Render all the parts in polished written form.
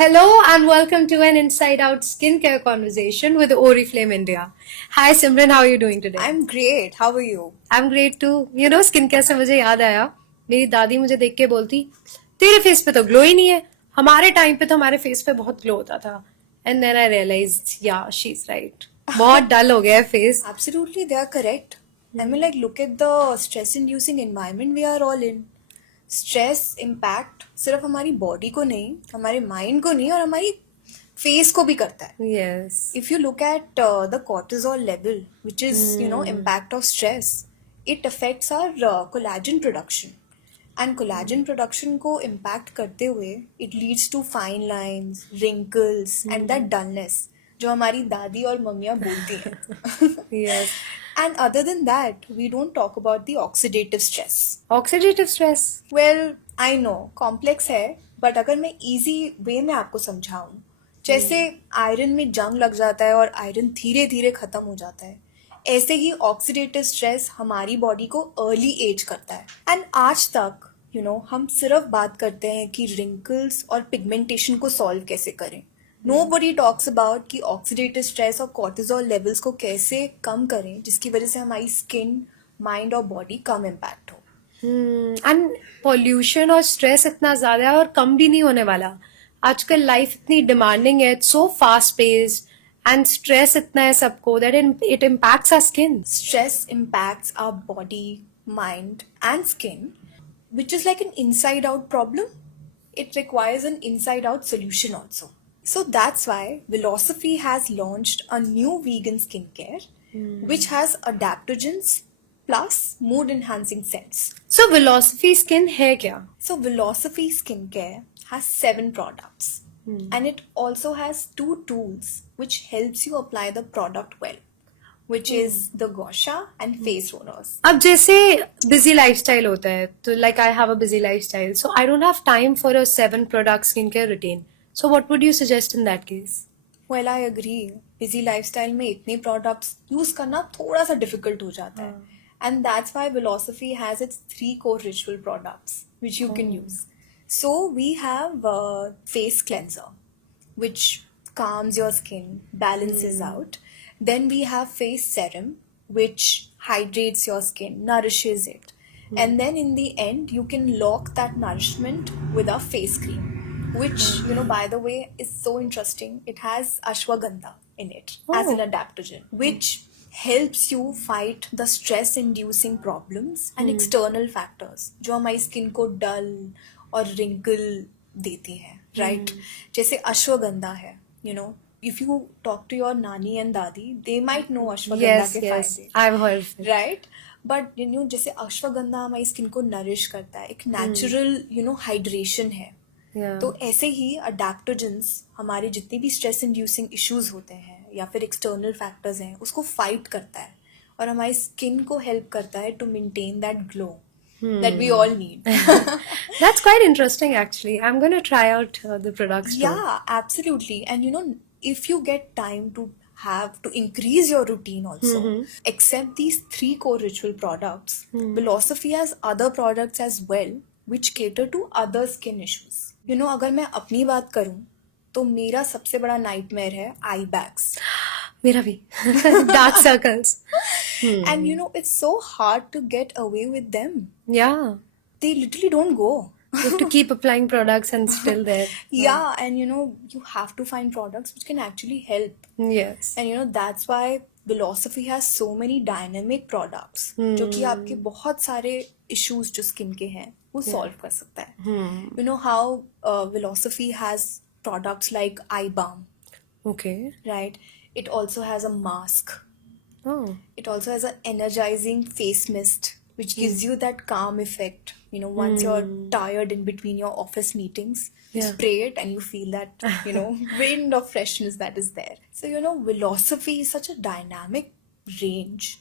Hello and welcome to an Inside Out skincare conversation with Oriflame India. Hi Simran, how are you doing today? I'm great. How are you? I'm great too. You know, skincare से मुझे याद आया, मेरी दादी मुझे देख के बोलती, तेरे फेस पे तो ग्लो ही नहीं है. हमारे टाइम पे तो हमारे फेस पे बहुत ग्लो होता था. And then I realized, yeah, she's right. बहुत डल हो गया है face. Absolutely, they are correct. I mean, like, look at the stress-inducing environment we are all in. Stress impact सिर्फ हमारी बॉडी को नहीं, हमारे माइंड को नहीं और हमारी फेस को भी करता है. Yes. If you look at the cortisol level, which is impact of stress, it affects our collagen production. And collagen production को impact करते हुए it leads to fine lines, wrinkles and that dullness जो हमारी दादी और मम्मियाँ बोलती हैं. Yes. And other than that, we don't talk about the oxidative stress. Oxidative stress. Well, I know complex है, but अगर मैं easy way में आपको समझाऊँ, जैसे आयरन में जंग लग जाता है और आयरन धीरे धीरे खत्म हो जाता है, ऐसे ही ऑक्सीडेटिव स्ट्रेस हमारी बॉडी को अर्ली एज करता है. एंड आज तक हम सिर्फ बात करते हैं कि रिंकल्स और पिगमेंटेशन को सॉल्व कैसे करें. नोबडी टॉक्स अबाउट कि ऑक्सीडेटिव स्ट्रेस और कॉर्टिसोल लेवल्स को कैसे कम करें जिसकी वजह से हमारी स्किन, माइंड और बॉडी कम इम्पैक्ट हो. एंड पॉल्यूशन और स्ट्रेस इतना ज्यादा है और कम भी नहीं होने वाला. आजकल लाइफ इतनी डिमांडिंग है, so fast paced and stress इतना है सबको that it impacts our skin. Stress impacts our body, mind, and skin, which is like an inside out problem. It requires an inside out solution also. So that's why Velocity has launched a new vegan skincare which has adaptogens plus mood enhancing scents. So philosophy skin है क्या? So Velocity skincare has 7 products and it also has 2 tools which helps you apply the product well, which is the gosha and face rollers. अब जैसे busy lifestyle होता है तो like I have a busy lifestyle so I don't have time for a 7 product skin care routine. So what would you suggest in that case? Well, I agree. Busy lifestyle में इतने products use करना थोड़ा सा difficult हो जाता है. And that's why Velocity has its 3 core ritual products which you can use. So we have face cleanser, which calms your skin, balances out. Then we have face serum, which hydrates your skin, nourishes it. And then in the end, you can lock that nourishment with a face cream, which, by the way, is so interesting. It has ashwagandha in it as an adaptogen, which helps you fight the stress inducing problems and external factors जो हमारी skin को डल और wrinkle देती हैं, right? जैसे अश्वगंधा है, if you talk to your nani and dadi, they might know ashwagandha के फायदे, I've heard of it. right? But जैसे अश्वगंधा हमारी स्किन को नरिश करता है, एक नेचुरल हाइड्रेशन है. Yeah. तो ऐसे ही अडैप्टोजेंस हमारे जितने भी स्ट्रेस इंड्यूसिंग इश्यूज होते हैं या फिर एक्सटर्नल फैक्टर्स हैं उसको फाइट करता है और हमारी स्किन को हेल्प करता है to maintain that glow that we all need. That's quite interesting actually. I'm going to try out the products too. Yeah, absolutely. And if you get time to have to increase your routine also, except these 3 core ritual products, Velocity has other products as well which cater to other skin issues. अगर मैं अपनी बात करूं तो मेरा सबसे बड़ा nightmare है आई बैग्स. मेरा भी. Dark circles. And it's so hard to get away with them. Yeah. They literally don't go. You have to keep applying products and still there. Yeah, and you have to find products which can actually help. Yes. And that's why Velocity has so many dynamic products जो कि आपके बहुत सारे issues जो skin के हैं वो solve कर सकता है. You know how Velocity has products like eye balm, Okay. right? It also has a mask. Oh. It also has an energizing face mist which gives you that calm effect. Once you're tired in between your office meetings, you spray it and you feel that, wind of freshness that is there. So, Velocity is such a dynamic range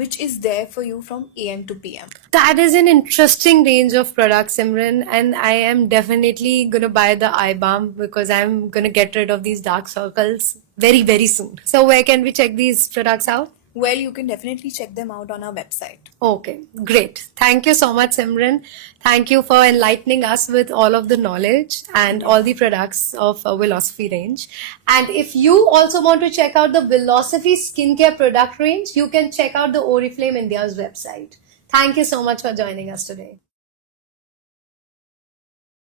which is there for you from AM to PM. That is an interesting range of products, Simran, and I am definitely going to buy the eye balm because I'm going to get rid of these dark circles very, very soon. So where can we check these products out? well, you can definitely check them out on our website. Okay, great. Thank you so much, Simran. Thank you for enlightening us with all of the knowledge and all the products of Philosophy range. And if you also want to check out the Philosophy skincare product range, you can check out the Oriflame India's website. Thank you so much for joining us today.